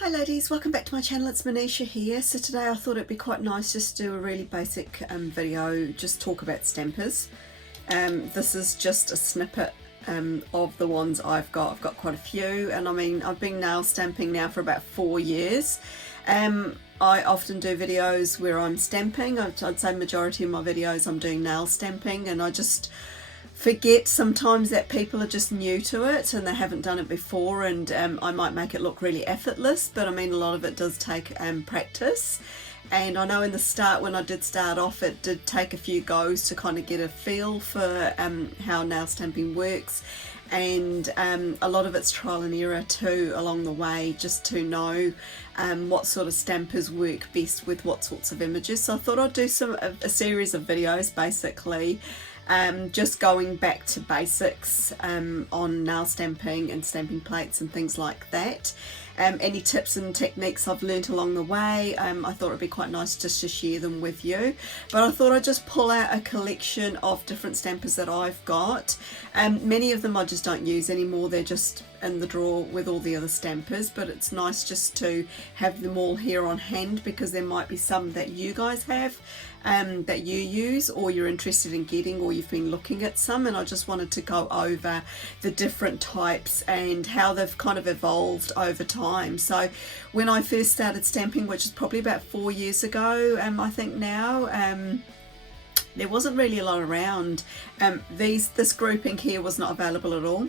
Hi ladies, welcome back to my channel. It's Manisha here. So today I thought it'd be quite nice just to do a really basic video, just talk about stampers. This is just a snippet of the ones I've got. I've got quite a few, and I mean I've been nail stamping now for about 4 years. I often do videos where I'm stamping. I'd say majority of my videos I'm doing nail stamping, and I just forget sometimes that people are just new to it and they haven't done it before, and I might make it look really effortless, but I mean a lot of it does take practice. And I know in the start, when I did start off, it did take a few goes to kind of get a feel for how nail stamping works, and a lot of it's trial and error too along the way, just to know what sort of stampers work best with what sorts of images. So I thought I'd do a series of videos basically just going back to basics on nail stamping and stamping plates and things like that. Any tips and techniques I've learnt along the way, I thought it'd be quite nice just to share them with you. But I thought I'd just pull out a collection of different stampers that I've got. Many of them I just don't use anymore, they're just in the drawer with all the other stampers, but it's nice just to have them all here on hand, because there might be some that you guys have that you use, or you're interested in getting, or you've been looking at some, and I just wanted to go over the different types and how they've kind of evolved over time. So when I first started stamping, which is probably about 4 years ago, I think now, there wasn't really a lot around. This grouping here was not available at all.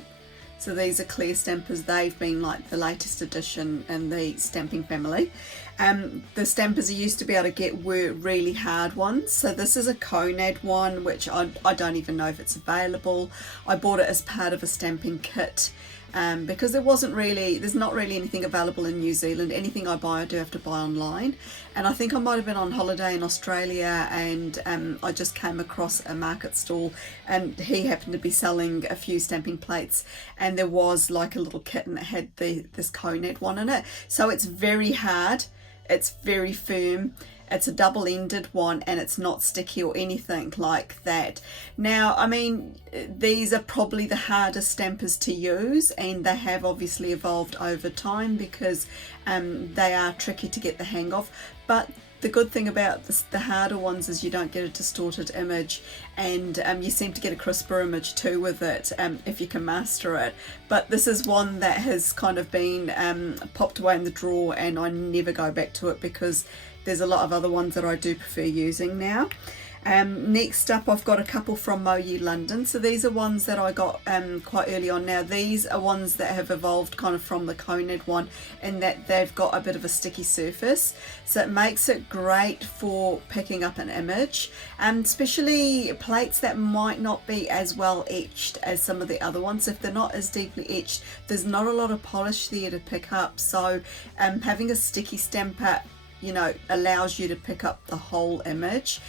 So these are clear stampers. They've been like the latest addition in the stamping family. The stampers I used to be able to get were really hard ones. So this is a Conad one, which I don't even know if it's available. I bought it as part of a stamping kit because there's not really anything available in New Zealand. Anything I buy, I do have to buy online. And I think I might have been on holiday in Australia, and I just came across a market stall, and he happened to be selling a few stamping plates, and there was like a little kit and it had this Conad one in it. So it's very hard, it's very firm, it's a double-ended one, and it's not sticky or anything like that. Now, I mean, these are probably the hardest stampers to use, and they have obviously evolved over time because they are tricky to get the hang of. But the good thing about the harder ones is you don't get a distorted image, and you seem to get a crisper image too with it if you can master it. But this is one that has kind of been popped away in the drawer, and I never go back to it because there's a lot of other ones that I do prefer using now. Next up, I've got a couple from Moyu London. So these are ones that I got quite early on. Now these are ones that have evolved kind of from the Conad one, in that they've got a bit of a sticky surface, so it makes it great for picking up an image, especially plates that might not be as well etched as some of the other ones. If they're not as deeply etched, there's not a lot of polish there to pick up, so having a sticky stamper, you know, allows you to pick up the whole image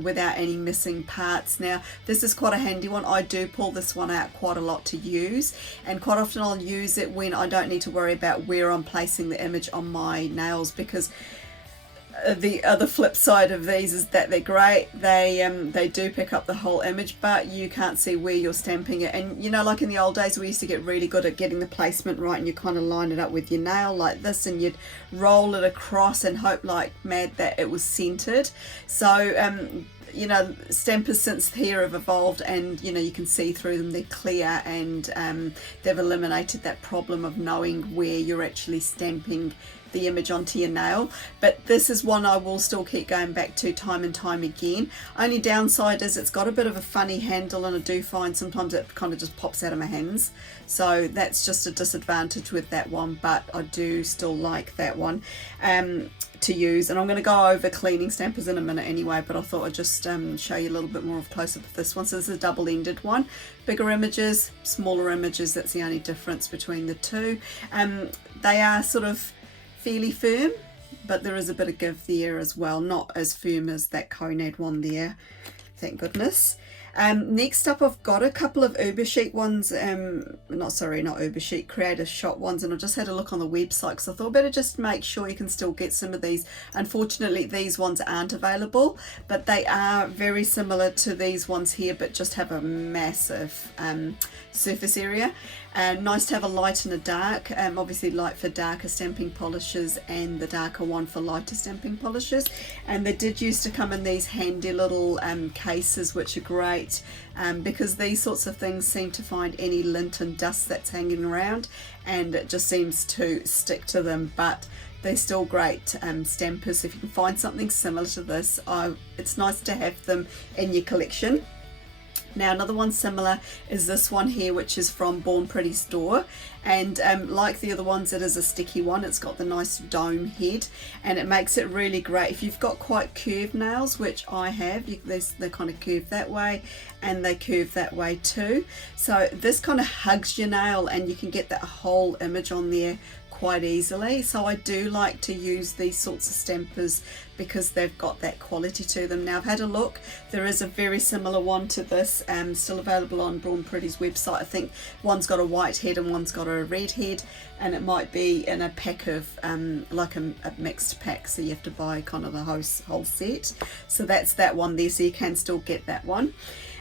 without any missing parts. Now this is quite a handy one. I do pull this one out quite a lot to use, and quite often I'll use it when I don't need to worry about where I'm placing the image on my nails, because the other flip side of these is that they're great, they do pick up the whole image, but you can't see where you're stamping it. And you know, like in the old days, we used to get really good at getting the placement right, and you kind of line it up with your nail like this, and you'd roll it across and hope like mad that it was centered. So you know, stampers since here have evolved, and you know, you can see through them, they're clear, and they've eliminated that problem of knowing where you're actually stamping the image onto your nail. But this is one I will still keep going back to time and time again. Only downside is it's got a bit of a funny handle, and I do find sometimes it kind of just pops out of my hands, so that's just a disadvantage with that one, but I do still like that one to use. And I'm going to go over cleaning stampers in a minute anyway, but I thought I'd just show you a little bit more of close-up of this one. So this is a double-ended one, bigger images, smaller images, that's the only difference between the two. They are sort of fairly firm, but there is a bit of give there as well, not as firm as that Conad one there, thank goodness. Next up, I've got a couple of Ubersheet ones, not Ubersheet, Creative Shop ones, and I just had a look on the website because I thought better just make sure you can still get some of these. Unfortunately, these ones aren't available, but they are very similar to these ones here, but just have a massive surface area. Nice to have a light and a dark, obviously light for darker stamping polishes and the darker one for lighter stamping polishes. And they did used to come in these handy little cases, which are great because these sorts of things seem to find any lint and dust that's hanging around, and it just seems to stick to them. But they're still great stampers. If you can find something similar to this, it's nice to have them in your collection. Now another one similar is this one here, which is from Born Pretty store, and like the other ones, it is a sticky one. It's got the nice dome head and it makes it really great if you've got quite curved nails, which I have. They kind of curve that way and they curve that way too, so this kind of hugs your nail and you can get that whole image on there quite easily. So I do like to use these sorts of stampers because they've got that quality to them. Now I've had a look, there is a very similar one to this still available on Born Pretty's website. I think one's got a white head and one's got a red head, and it might be in a pack of like a mixed pack, so you have to buy kind of the whole set. So that's that one there, so you can still get that one.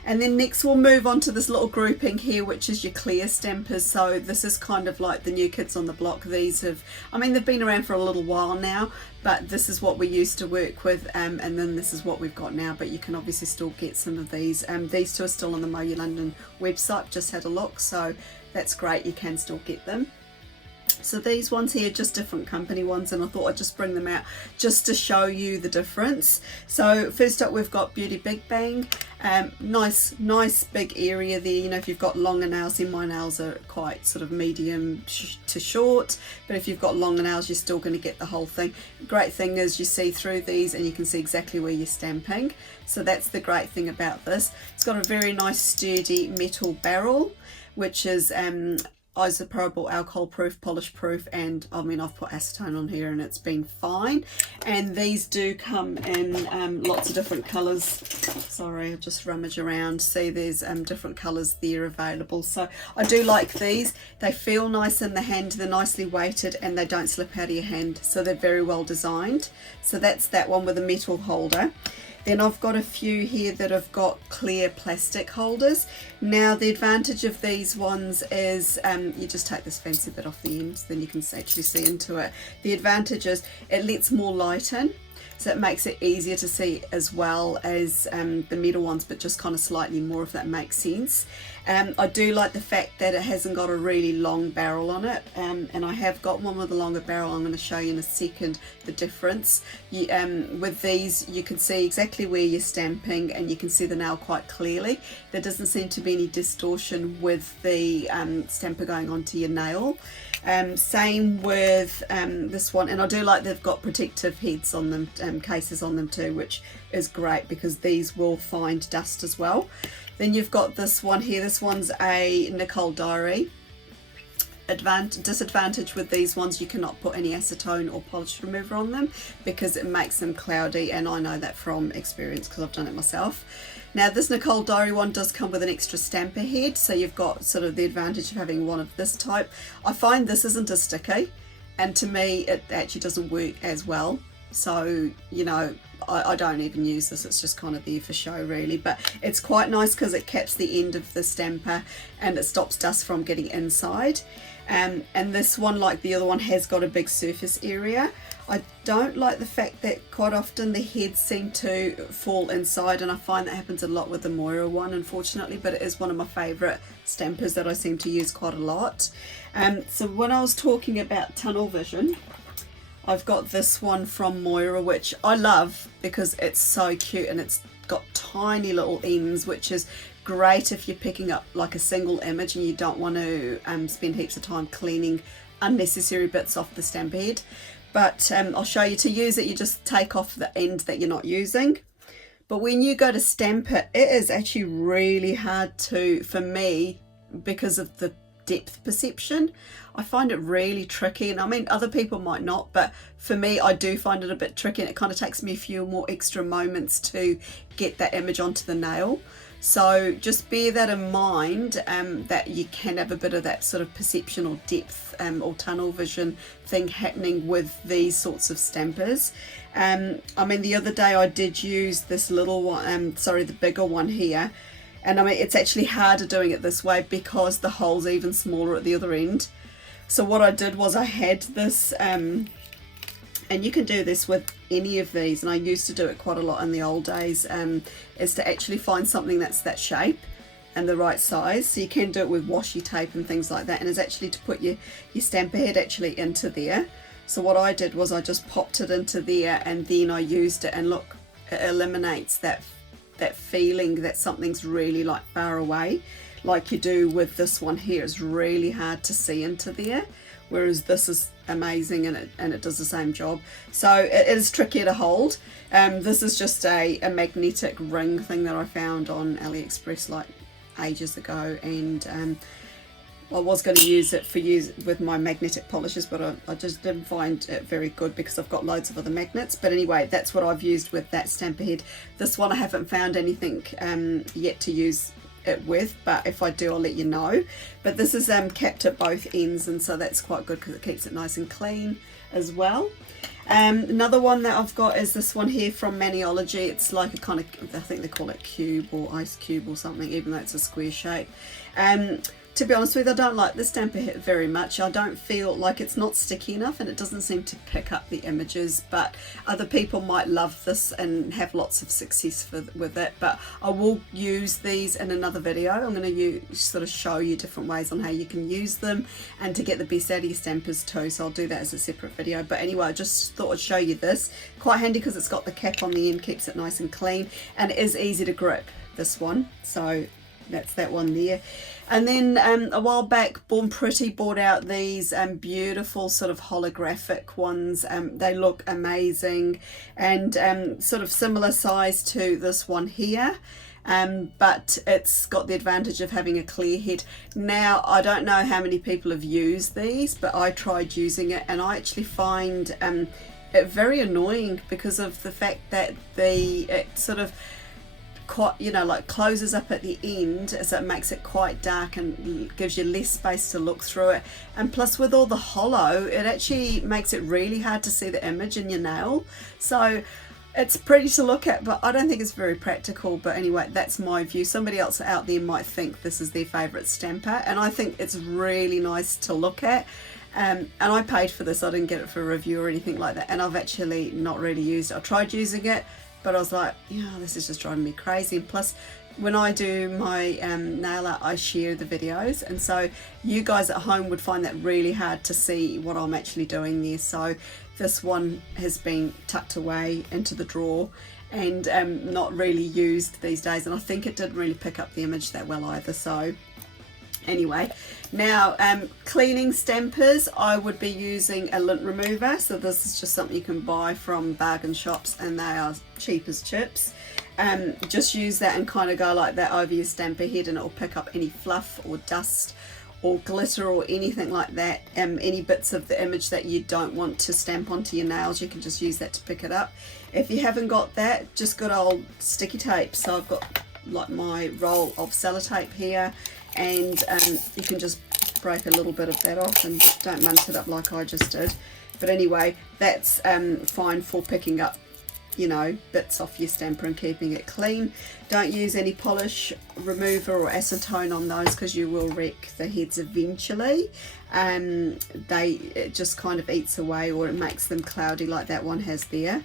And then next we'll move on to this little grouping here, which is your clear stampers. So this is kind of like the new kids on the block. These have, I mean, they've been around for a little while now, but this is what we used to work with, and then this is what we've got now, but you can obviously still get some of these. These two are still on the Mow Your London website, just had a look, so that's great, you can still get them. So these ones here, just different company ones, and I thought I'd just bring them out just to show you the difference. So first up we've got Beauty Big Bang. Nice big area there. You know, if you've got longer nails, see my nails are quite sort of medium to short, but if you've got longer nails you're still going to get the whole thing. Great thing is you see through these and you can see exactly where you're stamping, so that's the great thing about this. It's got a very nice sturdy metal barrel, which is isopropyl alcohol proof, polish proof, and I mean I've put acetone on here and it's been fine. And these do come in lots of different colours. Sorry, I'll just rummage around. See, there's different colours there available, so I do like these. They feel nice in the hand, they're nicely weighted and they don't slip out of your hand, so they're very well designed. So that's that one with a metal holder. Then I've got a few here that have got clear plastic holders. Now the advantage of these ones is you just take this fancy bit off the end, then you can actually see into it. The advantage is it lets more light in, so it makes it easier to see as well as the metal ones, but just kind of slightly more, if that makes sense. I do like the fact that it hasn't got a really long barrel on it, and I have got one with a longer barrel. I'm going to show you in a second the difference. With these you can see exactly where you're stamping and you can see the nail quite clearly. There doesn't seem to be any distortion with the stamper going onto your nail. Same with this one, and I do like they've got protective heads on them, cases on them too, which is great because these will find dust as well. Then you've got this one here. This one's a Nicole Diary. Disadvantage with these ones, you cannot put any acetone or polish remover on them because it makes them cloudy, and I know that from experience because I've done it myself. Now this Nicole Diary one does come with an extra stamper head, so you've got sort of the advantage of having one of this type. I find this isn't as sticky, and to me it actually doesn't work as well. So, you know, I don't even use this, it's just kind of there for show really, but it's quite nice because it caps the end of the stamper and it stops dust from getting inside. And this one, like the other one, has got a big surface area. I don't like the fact that quite often the heads seem to fall inside, and I find that happens a lot with the Moira one, unfortunately, but it is one of my favourite stampers that I seem to use quite a lot. So when I was talking about tunnel vision, I've got this one from Moira, which I love because it's so cute and it's got tiny little ends, which is great if you're picking up like a single image and you don't want to spend heaps of time cleaning unnecessary bits off the stamp head. But I'll show you. To use it, you just take off the end that you're not using. But when you go to stamp it, it is actually really hard to, for me, because of the depth perception. I find it really tricky, and I mean other people might not, but for me I do find it a bit tricky, and it kind of takes me a few more extra moments to get that image onto the nail. So just bear that in mind, that you can have a bit of that sort of perception or depth or tunnel vision thing happening with these sorts of stampers. I mean the other day I did use this little one, the bigger one here, and I mean it's actually harder doing it this way because the hole's even smaller at the other end. So what I did was I had this, and you can do this with any of these, and I used to do it quite a lot in the old days, is to actually find something that's that shape and the right size. So you can do it with washi tape and things like that, and it's actually to put your stamper head actually into there. So what I did was I just popped it into there, and then I used it, and look, it eliminates that feeling that something's really like far away, like you do with this one here. It's really hard to see into there, whereas this is amazing, and it does the same job. So it is trickier to hold. This is just a magnetic ring thing that I found on AliExpress like ages ago, and I was going to use it with my magnetic polishes, but I just didn't find it very good because I've got loads of other magnets. But anyway, that's what I've used with that stamper head. This one I haven't found anything yet to use it with, but if I do I'll let you know. But this is capped at both ends, and so that's quite good because it keeps it nice and clean as well. Another one that I've got is this one here from Maniology. It's like a kind of, I think they call it cube or ice cube or something, even though it's a square shape. To be honest with you, I don't like the stamper head very much. I don't feel like it's not sticky enough, and it doesn't seem to pick up the images, but other people might love this and have lots of success with it. But I will use these in another video. I'm going to sort of show you different ways on how you can use them and to get the best out of your stampers too, so I'll do that as a separate video. But anyway, I just thought I'd show you this. Quite handy because it's got the cap on the end, keeps it nice and clean, and it is easy to grip, this one. So that's that one there. And then a while back, Born Pretty brought out these beautiful sort of holographic ones. They look amazing, and sort of similar size to this one here, but it's got the advantage of having a clear head. Now I don't know how many people have used these, but I tried using it, and I actually find it very annoying because of the fact that it sort of quite, you know, like closes up at the end, so it makes it quite dark and gives you less space to look through it. And plus with all the hollow, it actually makes it really hard to see the image in your nail. So it's pretty to look at, but I don't think it's very practical. But anyway, that's my view. Somebody else out there might think this is their favorite stamper, and I think it's really nice to look at. And I paid for this. I didn't get it for a review or anything like that, and I've actually not really used it. I tried using it, but I was like, yeah, this is just driving me crazy. And plus, when I do my nail art, I share the videos, and so you guys at home would find that really hard to see what I'm actually doing there. So this one has been tucked away into the drawer and not really used these days, and I think it didn't really pick up the image that well either. So anyway, now cleaning stampers, I would be using a lint remover. So this is just something you can buy from bargain shops, and they are cheap as chips. Just use that and kind of go like that over your stamper head, and it will pick up any fluff or dust or glitter or anything like that. Any bits of the image that you don't want to stamp onto your nails, you can just use that to pick it up. If you haven't got that, just good old sticky tape. So I've got like my roll of sellotape here, and you can just break a little bit of that off, and don't munch it up like I just did. But anyway, that's fine for picking up, you know, bits off your stamper and keeping it clean. Don't use any polish remover or acetone on those, because you will wreck the heads eventually. It just kind of eats away, or it makes them cloudy like that one has there.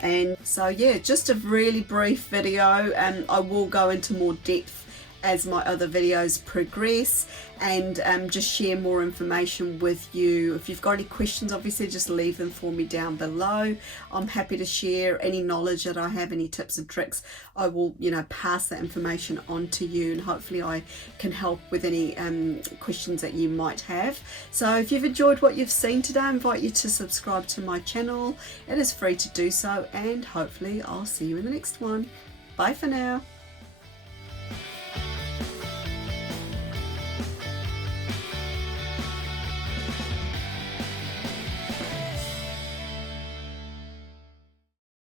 And so yeah, just a really brief video, and I will go into more depth as my other videos progress, and just share more information with you. If you've got any questions, obviously just leave them for me down below. I'm happy to share any knowledge that I have, any tips and tricks. I will, you know, pass that information on to you, and hopefully I can help with any questions that you might have. So if you've enjoyed what you've seen today, I invite you to subscribe to my channel. It is free to do so, and hopefully I'll see you in the next one. Bye for now.